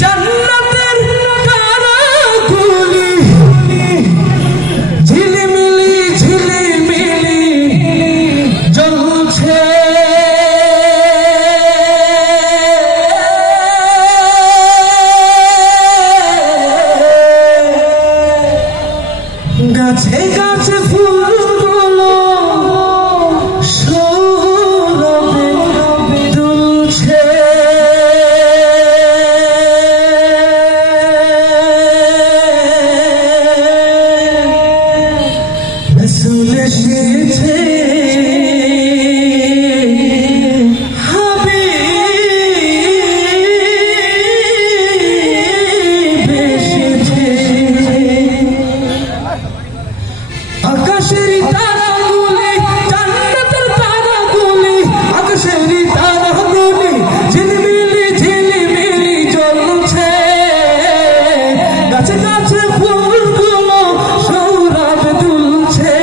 জান্নাতের তারাগুলি ঝিলিমিলি ঝিলিমিলি জ্বলছে, গাছে গাছে ফুলগুলো সৌরভে দুলছে, রাসূল এসেছে হাবিব এসেছে, আকাশের তারাগুলি জান্নাতের তারাগুলি, আকাশের তারাগুলি ঝিলিমিলি ঝিলিমিলি জ্বলছে, গাছে গাছে ফুলগুলো সৌরভ দুলছে,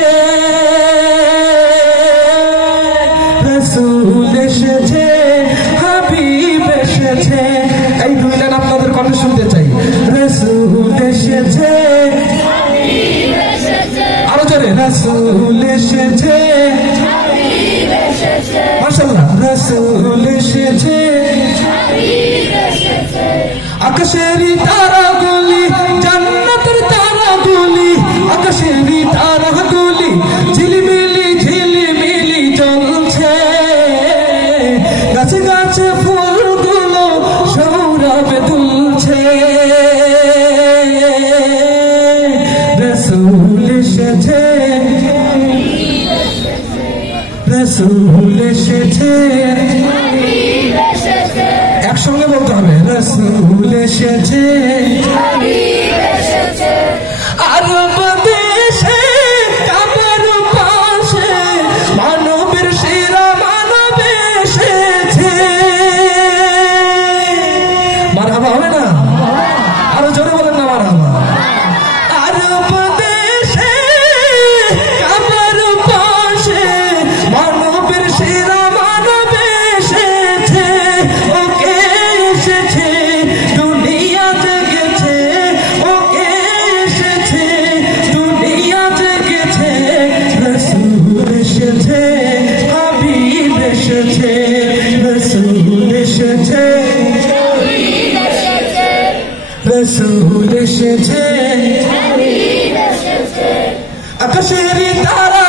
রাসূল এসেছে হাবিব এসেছে। এই দুই লাইন আপনাদের কণ্ঠে শুনতে চাই। রাসূল এসেছে, আরো জোরে, রাসূল এসেছে, মাশাআল্লাহ, রাসূল এসেছে, আকাশের তারাগুলি জান্নাতের তারাগুলি, আকাশের তারাগুলি ঝিলিমিলি ঝিলিমিলি জ্বলছে, গাছে গাছে ফুলগুলো সৌরভে দুলছে, রাসূল এসেছে, রাসূল এসেছে, একসঙ্গে বলতে হবে, রাসূল এসেছে, আরব দেশে কাবার পাশে মানবের সেরা মানব এসেছে। মারহাবা হবে না? আরো জোরে বলেন না মারহাবা। আরব দেশে কাবার পাশে মানবের সেরা মানব এসেছে, ওকে এসেছে দুনিয়া জেগেছে, ওকে এসেছে দুনিয়া জেগেছে, রাসূল এসেছে হাবিব এসেছে, রাসূল এসেছে, রাসূল এসেছে, আকাশের তারা